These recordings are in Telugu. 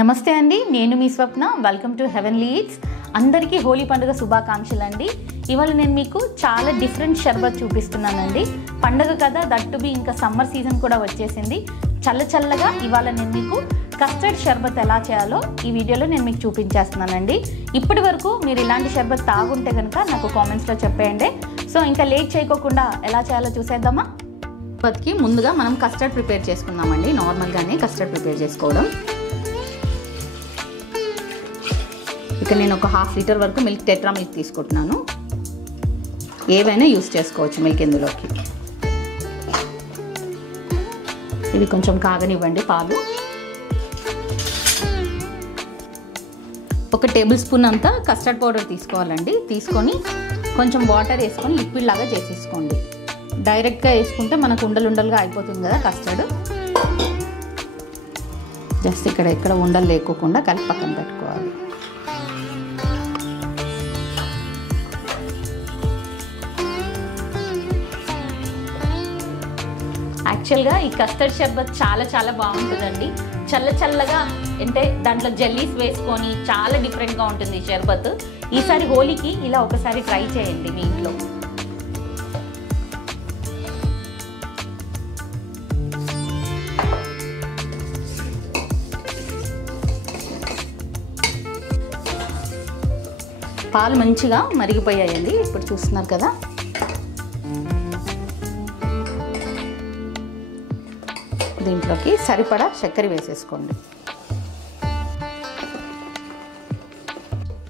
నమస్తే అండి, నేను మీ Swapna. Welcome to heavenly eats. అందరికీ హోలీ పండుగ శుభాకాంక్షలు అండి. ఇవాళ నేను మీకు చాలా డిఫరెంట్ షర్బత్ చూపిస్తున్నానండి. పండుగ కదా, దట్ టు బి ఇంకా సమ్మర్ సీజన్ కూడా వచ్చేసింది. చల్లగా ఇవాళ నేను మీకు కస్టర్డ్ షర్బత్ ఎలా చేయాలో ఈ వీడియోలో నేను మీకు చూపించేస్తున్నానండి. ఇప్పటి వరకు మీరు ఇలాంటి షర్బత్ తాగుంటే కనుక నాకు కామెంట్స్లో చెప్పేయండి. సో ఇంకా లేట్ చేయకోకుండా ఎలా చేయాలో చూసేద్దామా. షర్బత్కి ముందుగా మనం కస్టర్డ్ ప్రిపేర్ చేసుకుందామండి. నార్మల్గానే కస్టర్డ్ ప్రిపేర్ చేసుకోవడం. ఇక్కడ నేను ఒక ½ లీటర్ వరకు మిల్క్, టెట్రా మిల్క్ తీసుకుంటున్నాను. ఏవైనా యూస్ చేసుకోవచ్చు మిల్క్ ఇందులోకి. ఇవి కొంచెం కాగనివ్వండి పాలు. 1 టేబుల్ స్పూన్ అంతా కస్టర్డ్ పౌడర్ తీసుకోవాలండి. తీసుకొని కొంచెం వాటర్ వేసుకొని లిక్విడ్ లాగా చేసేసుకోండి. డైరెక్ట్గా వేసుకుంటే మనకు ఉండలుగా అయిపోతుంది కదా కస్టర్డ్. జస్ట్ ఇక్కడ ఉండలు లేకోకుండా కలిపి పక్కన పెట్టుకోవాలి. యాక్చువల్గా ఈ కస్టర్డ్ షర్బత్ చాలా బాగుంటుందండి. చల్లగా అంటే దాంట్లో జెల్లీస్ వేసుకొని చాలా డిఫరెంట్గా ఉంటుంది ఈ షర్బత్. ఈసారి హోలీకి ఇలా ఒకసారి ట్రై చేయండి మీ ఇంట్లో. పాలు మంచిగా మరిగిపోయాయండి. ఇప్పుడు చూస్తున్నారు కదా. దీంట్లోకి సరిపడా చక్కెర వేసేసుకోండి.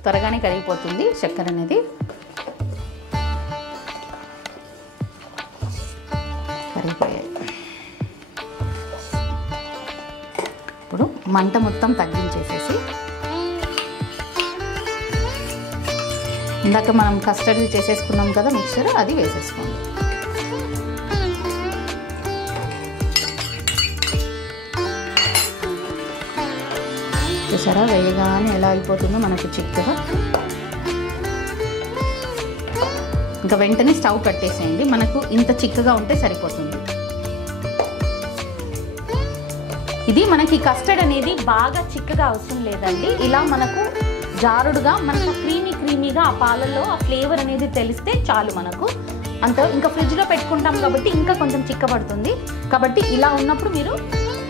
త్వరగానే కరిగిపోతుంది చక్కెర అనేది. కరిగిపోయాయి. ఇప్పుడు మంట మొత్తం తగ్గించేసేసి ఇందాక మనం కస్టర్డ్ చేసేసుకున్నాం కదా మిక్చర్, అది వేసేసుకోండి. చూసారా వేయగానే ఎలా అయిపోతుందో మనకి చిక్కగా. ఇంకా వెంటనే స్టవ్ కట్టేసేయండి. మనకు ఇంత చిక్కగా ఉంటే సరిపోతుంది. ఇది మనకి కస్టర్డ్ అనేది బాగా చిక్కగా అవసరం లేదండి. ఇలా మనకు జారుడుగా, మనకు క్రీమీగా ఆ పాలల్లో ఆ ఫ్లేవర్ అనేది తెలిస్తే చాలు మనకు. అంత ఇంకా ఫ్రిడ్జ్లో పెట్టుకుంటాం కాబట్టి ఇంకా కొంచెం చిక్కబడుతుంది. కాబట్టి ఇలా ఉన్నప్పుడు మీరు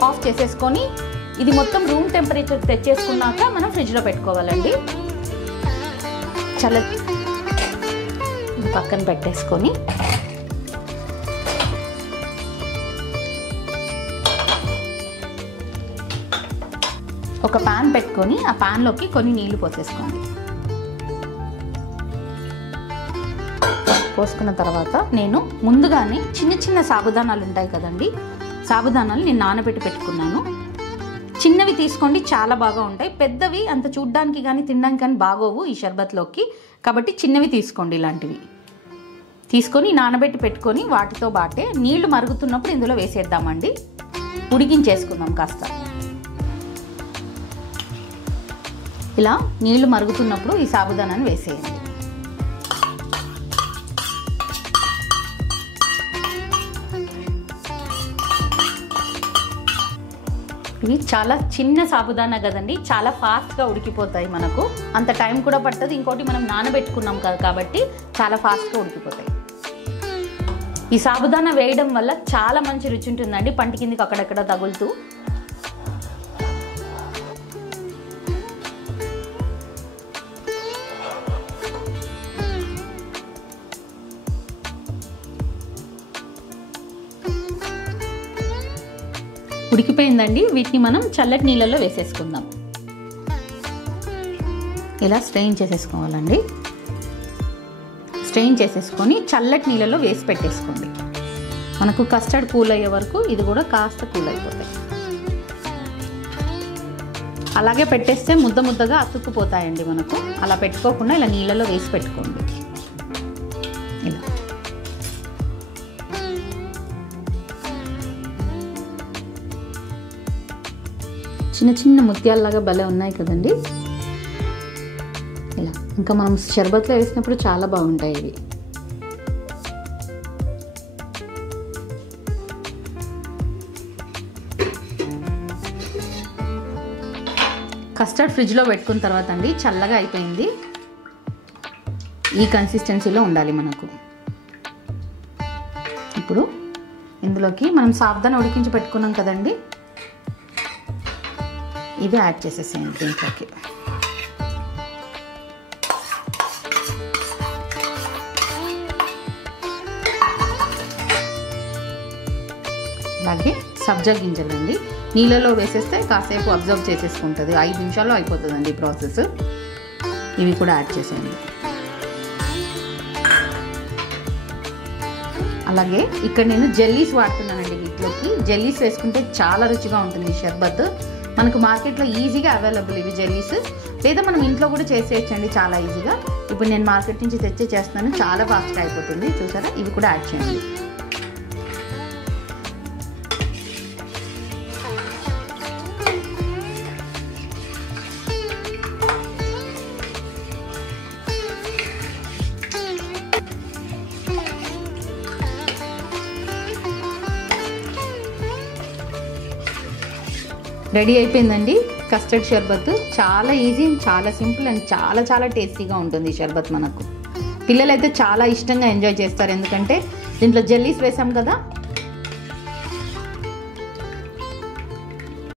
ఆఫ్ చేసేసుకొని ఇది మొత్తం రూమ్ టెంపరేచర్ తెచ్చేసుకున్నాక మనం ఫ్రిడ్జ్లో పెట్టుకోవాలండి. పక్కన పెట్టేసుకొని ఒక ప్యాన్ పెట్టుకొని ఆ ప్యాన్లోకి కొన్ని నీళ్లు పోసేసుకోండి. పోసుకున్న తర్వాత నేను ముందుగానే చిన్న సాబుదానాలు ఉంటాయి కదండి, సాబుదానాలు నేను నానబెట్టి పెట్టుకున్నాను. చిన్నవి తీసుకోండి, చాలా బాగా ఉంటాయి. పెద్దవి అంత చూడ్డానికి కానీ తినడానికి కానీ బాగోవు ఈ షర్బత్లోకి. కాబట్టి చిన్నవి తీసుకోండి. ఇలాంటివి తీసుకొని నానబెట్టి పెట్టుకొని వాటితో బాటే నీళ్లు మరుగుతున్నప్పుడు ఇందులో వేసేద్దామండి. ఉడికించేసుకుందాం కాస్త. ఇలా నీళ్లు మరుగుతున్నప్పుడు ఈ సాబుదానాన్ని వేసేయండి. ఇవి చాలా చిన్న సాబుదానా కదండి, చాలా ఫాస్ట్గా ఉడికిపోతాయి. మనకు అంత టైం కూడా పట్టదు. ఇంకోటి మనం నానబెట్టుకున్నాం కదా కాబట్టి చాలా ఫాస్ట్గా ఉడికిపోతాయి. ఈ సాబుదానా వేయడం వల్ల చాలా మంచి రుచి ఉంటుందండి, పంటి కిందికి అక్కడక్కడ తగులుతూ. ఉడికిపోయిందండి. వీటిని మనం చల్లటి నీళ్ళలో వేసేసుకుందాం. ఇలా స్ట్రెయిన్ చేసేసుకోవాలండి. స్ట్రెయిన్ చేసేసుకొని చల్లటి నీళ్ళలో వేసి పెట్టేసుకోండి. మనకు కస్టర్డ్ కూల్ అయ్యే వరకు ఇది కూడా కాస్త కూల్ అయిపోతాయి. అలాగే పెట్టేస్తే ముద్దగా అతుక్కుపోతాయండి మనకు. అలా పెట్టుకోకుండా ఇలా నీళ్ళలో వేసి పెట్టుకోండి. ఇలా చిన్న ముత్యాలలాగా భలే ఉన్నాయి కదండి. ఇలా ఇంకా మనం షర్బత్లో వేసినప్పుడు చాలా బాగుంటాయి ఇవి. కస్టర్డ్ ఫ్రిడ్జ్లో పెట్టుకున్న తర్వాత అండి చల్లగా అయిపోయింది. ఈ కన్సిస్టెన్సీలో ఉండాలి మనకు. ఇప్పుడు ఇందులోకి మనం సాబ్దాన ఉడికించి పెట్టుకున్నాం కదండి, ఇవి యాడ్ చేసేసేయండి దీంట్లోకి. అలాగే సబ్జా గింజలండి నీళ్ళలో వేసేస్తే కాసేపు అబ్జర్వ్ చేసేసుకుంటుంది, 5 నిమిషాల్లో అయిపోతుందండి ఈ ప్రాసెస్. ఇవి కూడా యాడ్ చేసేయండి. అలాగే ఇక్కడ నేను జెల్లీస్ వాడుతున్నానండి. వీటిలోకి జెల్లీస్ వేసుకుంటే చాలా రుచిగా ఉంటుంది ఈ షర్బత్. మనకు మార్కెట్లో ఈజీగా అవైలబుల్ ఇవి జెల్లీస్, లేదా మనం ఇంట్లో కూడా చేసేయచ్చండి చాలా ఈజీగా. ఇప్పుడు నేను మార్కెట్ నుంచి తెచ్చి చేస్తున్నాను, చాలా ఫాస్ట్గా అయిపోతుంది. చూసారా, ఇవి కూడా యాడ్ చేయండి. రెడీ అయిపోయిందండి కస్టర్డ్ షర్బత్. చాలా ఈజీ, చాలా సింపుల్ అండ్ చాలా చాలా టేస్టీగా ఉంటుంది ఈ షర్బత్. మనకు పిల్లలైతే చాలా ఇష్టంగా ఎంజాయ్ చేస్తారు, ఎందుకంటే దీంట్లో జెల్లీస్ వేసాం కదా,